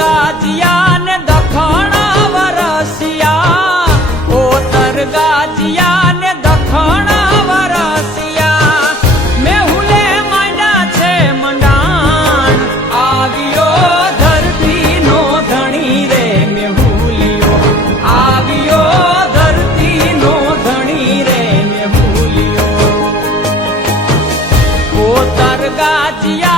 ગાજિયા ને દખણ વરસિયા, ઓતર ગાજિયા ને દખણ વરસિયા, મેહુલે માંડા છે મંડાણ, આવ્યો ધરતીનો ધણી રે મેહુલિયો, આવ્યો ધરતીનો ધણી રે મેહુલિયો, ઓતર ગાજિયા